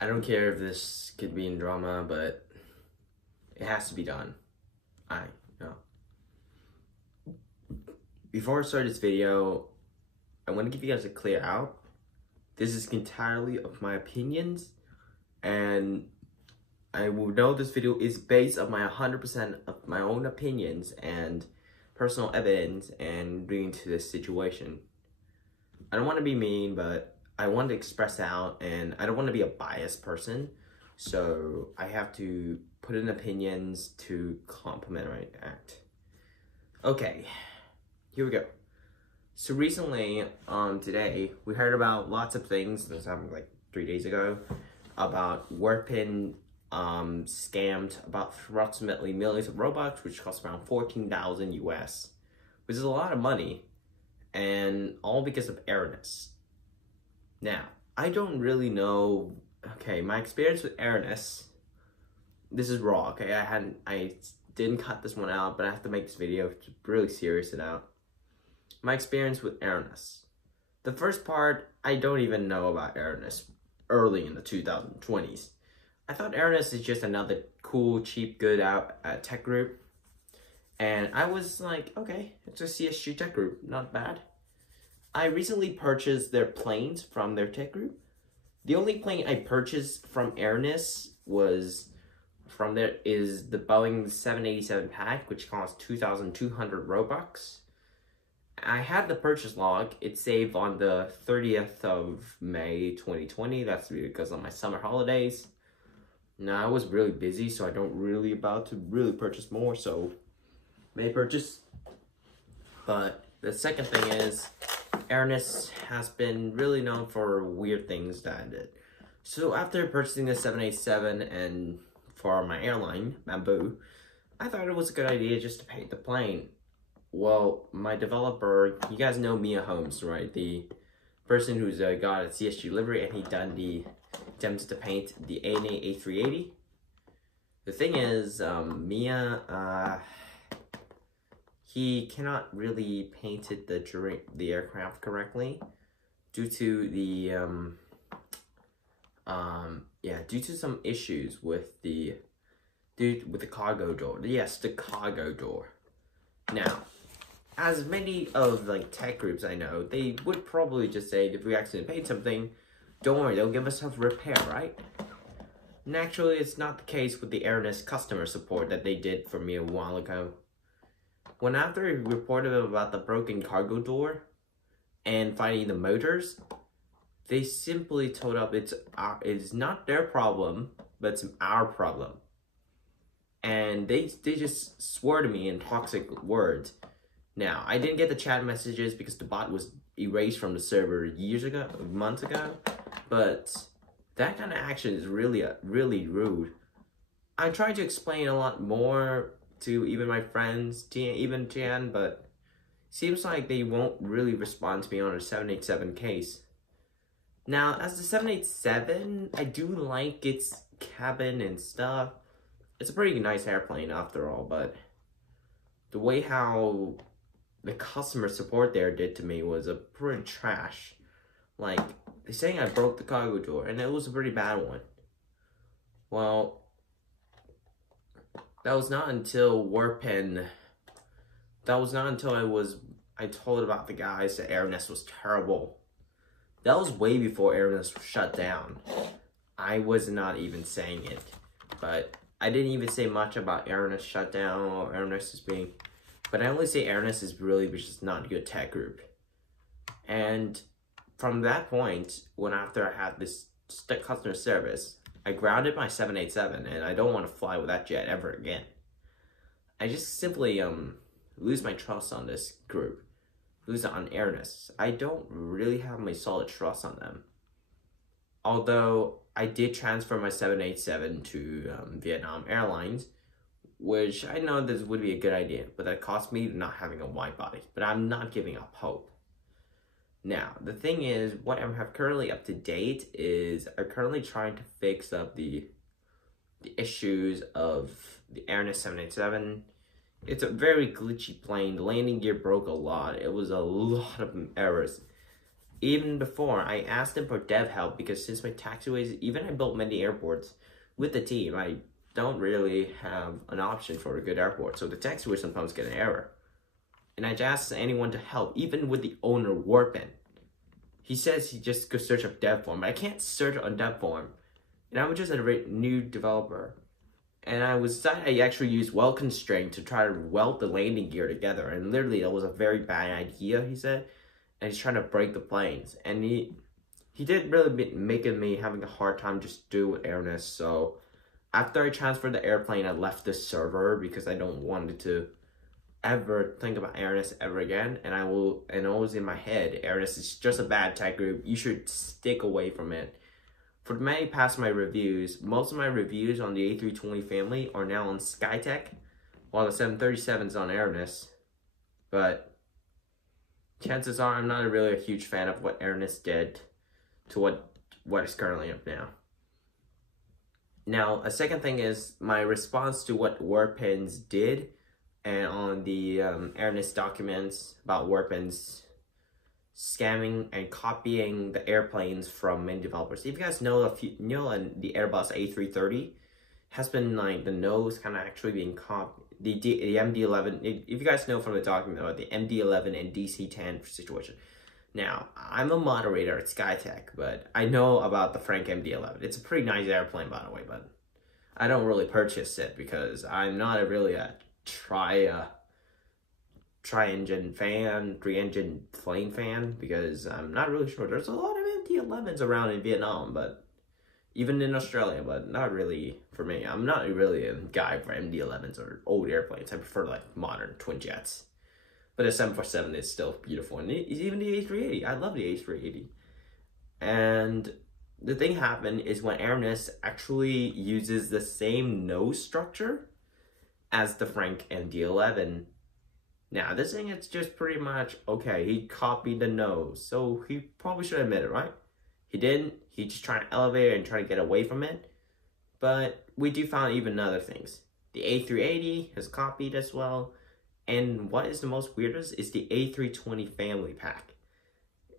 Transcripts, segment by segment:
I don't care if this could be in drama, but it has to be done. I know. Before I start this video, I want to give you guys a clear out. This is entirely of my opinions, and I will know this video is based on my 100% of my own opinions and personal evidence and bringing to this situation. I don't want to be mean, but I want to express out, and I don't want to be a biased person, so I have to put in opinions to complement my act. Okay, here we go. So recently, today, we heard about lots of things. This happened like 3 days ago, about WordPin scammed about approximately millions of Robux, which cost around 14,000 US, which is a lot of money, and all because of Aeronus. Now, I don't really know, okay, my experience with Aeronus, this is raw, okay, I didn't cut this one out, but I have to make this video to really serious it out. My experience with Aeronus. The first part, I don't even know about Aeronus early in the 2020s. I thought Aeronus is just another cool, cheap, good tech group. And I was like, okay, it's a CSG tech group, not bad. I recently purchased their planes from their tech group. The only plane I purchased from Aeronus was from there is the Boeing 787 pack, which cost 2,200 Robux. I had the purchase log. It saved on the 30th of May 2020. That's because of my summer holidays. Now, I was really busy, so I don't really about to really purchase more, so may purchase. But the second thing is, Aeronus has been really known for weird things that I did. So after purchasing the 787 and for my airline, Bamboo, I thought it was a good idea just to paint the plane. Well, my developer, you guys know Mia Holmes, right? The person who's got a CSG livery, and he done the attempted to paint the ANA A380. The thing is, Mia, he cannot really paint it the aircraft correctly due to the due to some issues with the cargo door. Yes, the cargo door. Now, as many of like tech groups I know, they would probably just say if we accidentally paint something, don't worry, they'll give us a repair, right? Naturally, it's not the case with the Aeronus customer support that they did for me a while ago. When after I reported about the broken cargo door and finding the motors, they simply told us it's not their problem, but it's our problem. And they just swore to me in toxic words. Now, I didn't get the chat messages because the bot was erased from the server months ago, but that kind of action is really rude. I tried to explain a lot more to even my friends, even Jan, but seems like they won't really respond to me on a 787 case. Now, as the 787, I do like its cabin and stuff. It's a pretty nice airplane after all, but the way how the customer support there did to me was a pretty trash. Like, they're saying I broke the cargo door, and it was a pretty bad one. Well, that was not until WordPin, I told about the guys that Aeronus was terrible. That was way before Aeronus shut down. I was not even saying it, but I didn't even say much about Aeronus shutdown or Aeronus is being, but I only say Aeronus is really just not a good tech group. And from that point, when after I had this customer service, I grounded my 787, and I don't want to fly with that jet ever again. I just simply lose my trust on this group, lose it on Aeronus. I don't really have my solid trust on them. Although I did transfer my 787 to Vietnam Airlines, which I know this would be a good idea, but that cost me not having a wide body. But I'm not giving up hope. Now, the thing is, what I have currently up to date is I'm currently trying to fix up the issues of the Aeronus 787. It's a very glitchy plane. The landing gear broke a lot. It was a lot of errors. even before, I asked them for dev help because since my taxiways, even I built many airports with the team, I don't really have an option for a good airport. So the taxiways sometimes get an error. And I just asked anyone to help, even with the owner Warpin. He says he just could search up dev form, but I can't search on dev form. And I'm just a new developer. And I actually used weld constraint to try to weld the landing gear together. And literally, that was a very bad idea, he said. And he's trying to break the planes. And he did really making me having a hard time just do with Aeronus. So after I transferred the airplane, I left the server because I don't want it to ever think about Aeronus ever again. And always in my head, Aeronus is just a bad tech group. You should stick away from it. For the many past my reviews, most of my reviews on the A320 family are now on Skytech, while the 737 is on Aeronus. But chances are I'm not really a huge fan of what Aeronus did to what is currently up now. Now, a second thing is my response to what Warpins did, and on the Aeronus documents about Warpins scamming and copying the airplanes from many developers. If you guys know, and the Airbus A330 has been like the nose kind of actually being copied. The MD-11, if you guys know from the document about the MD-11 and DC-10 situation. Now, I'm a moderator at Skytech, but I know about the Frank MD-11. It's a pretty nice airplane, by the way, but I don't really purchase it because I'm not really a tri-engine fan, three-engine plane fan, because I'm not really sure. There's a lot of MD-11s around in Vietnam, but even in Australia, but not really for me. I'm not really a guy for MD-11s or old airplanes. I prefer like modern twin jets. But the 747 is still beautiful, and even the A380. I love the A380. And the thing happened is when Aeronus actually uses the same nose structure as the Frank MD-11. Now, this thing is just pretty much, okay, he copied the nose, so he probably should admit it, right? He didn't. He's just trying to elevate it and trying to get away from it. But we do find even other things. The A380 has copied as well. And what is the most weirdest is the A320 family pack.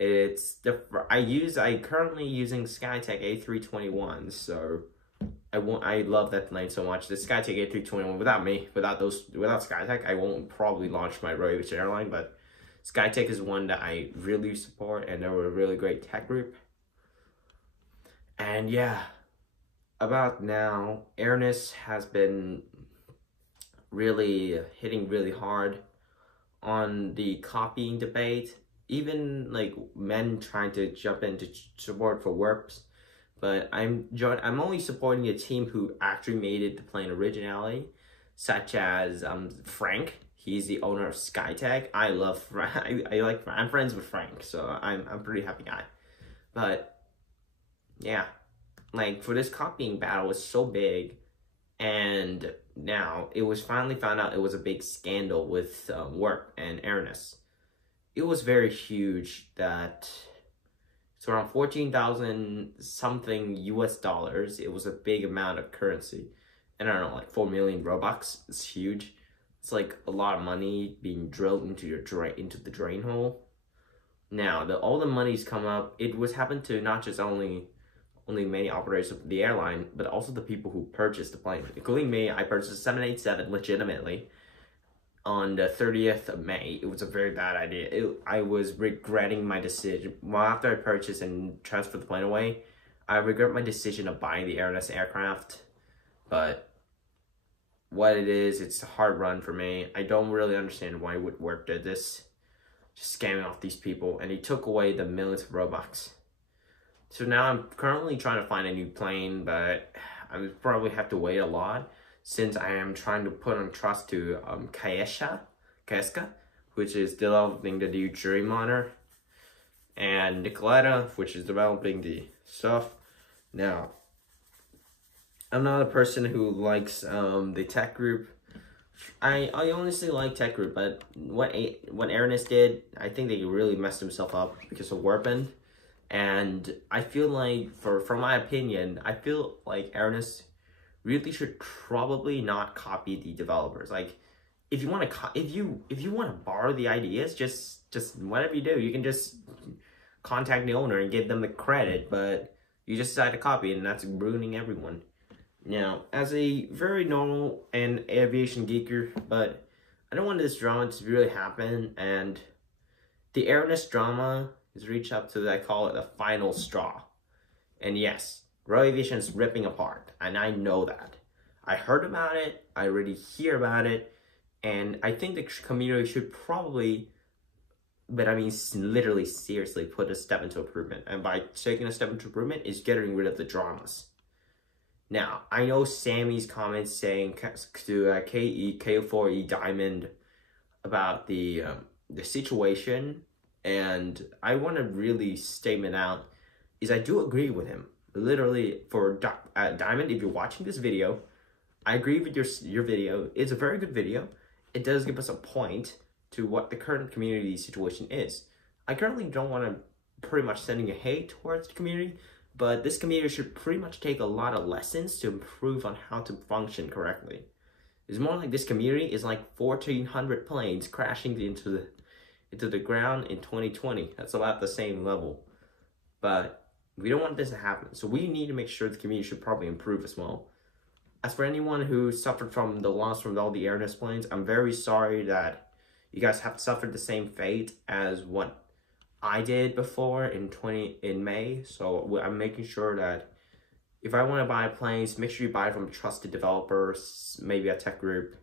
I currently using Skytech A321, so I love that plane so much. The Skytech A321, without Skytech, I won't probably launch my RoAviation airline, but Skytech is one that I really support, and they're a really great tech group. And yeah, about now, Aeronus has been really hitting really hard on the copying debate. Even like men trying to jump into support for Warps. But I'm only supporting a team who actually made it the plane originality, such as Frank. He's the owner of Skytech. I love Frank. I'm friends with Frank, so I'm a pretty happy guy. But yeah, like for this copying battle was so big, and now it was finally found out it was a big scandal with Warp and Aeronus. It was very huge that it's around 14,000 something US dollars. It was a big amount of currency. And I don't know, like 4 million Robux. It's huge. It's like a lot of money being drilled into the drain hole. Now, all the money's come up. It was happened to not just only many operators of the airline, but also the people who purchased the plane, including me. I purchased a 787 legitimately on the 30th of May. It was a very bad idea. I was regretting my decision. Well, after I purchased and transferred the plane away, I regret my decision of buying the Aeronus aircraft. But what it is, it's a hard run for me. I don't really understand why Warp did this. Just scamming off these people, and he took away the millions of Robux. So now I'm currently trying to find a new plane, but I would probably have to wait a lot, since I am trying to put on trust to Kaeska, which is developing the new Dreamliner, and Nicoletta, which is developing the stuff. Now, I'm not a person who likes the tech group. I honestly like tech group, but what Aeronus did, I think they really messed himself up because of Warpin. And I feel like, from my opinion, I feel like Aeronus really should probably not copy the developers. Like, if you want to borrow the ideas, just whatever you do, you can just contact the owner and give them the credit, but you just decide to copy it, and that's ruining everyone. Now, as a very normal and aviation geeker, but I don't want this drama to really happen, and the Aeronus drama has reached up to, I call it, the final straw. And yes, RoAviation is ripping apart, and I know that. I heard about it, I already hear about it, and I think the community should probably, but I mean literally seriously, put a step into improvement. And by taking a step into improvement is getting rid of the dramas. Now, I know Sammy's comments saying to KE, KO4E Diamond about the situation, and I want to really statement out is I do agree with him. Literally, for Diamond, if you're watching this video, I agree with your video. It's a very good video. It does give us a point to what the current community situation is. I currently don't want to pretty much sending a hate towards the community, but this community should pretty much take a lot of lessons to improve on how to function correctly. It's more like this community is like 1,400 planes crashing into the ground in 2020. That's about the same level. But we don't want this to happen. So we need to make sure the community should probably improve as well. As for anyone who suffered from the loss from all the Aeronus planes, I'm very sorry that you guys have suffered the same fate as what I did before in May. So I'm making sure that if I want to buy planes, make sure you buy from trusted developers, maybe a tech group.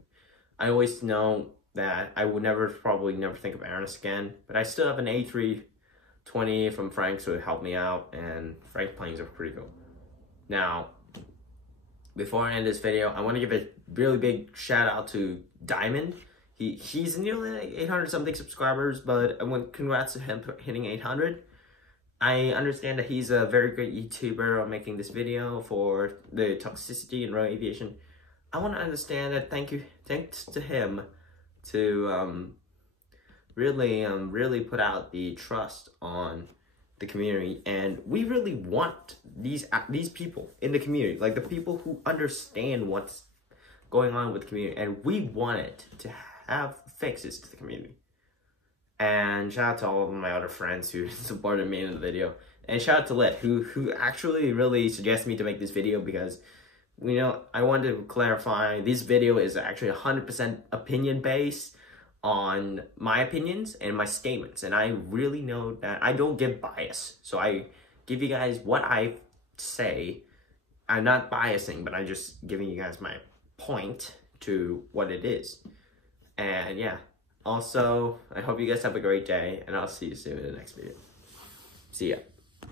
I always know that I would probably never think of Aeronus again, but I still have an A320 from Frank, so it helped me out, and Frank planes are pretty cool. Now, before I end this video, I want to give a really big shout out to Diamond. He's nearly like 800 something subscribers, but I want congrats to him for hitting 800. I understand that he's a very great YouTuber on making this video for the toxicity in RoAviation. I want to understand that thanks to him to really put out the trust on the community, and we really want these people in the community, like the people who understand what's going on with the community, and we want it to have fixes to the community. And shout out to all of my other friends who supported me in the video, and shout out to Lit who actually really suggested me to make this video, because I wanted to clarify this video is actually 100% opinion based on my opinions and my statements, and I really know that I don't give bias, so I give you guys what I say. I'm not biasing, but I'm just giving you guys my point to what it is. And yeah, also I hope you guys have a great day, and I'll see you soon in the next video. See ya.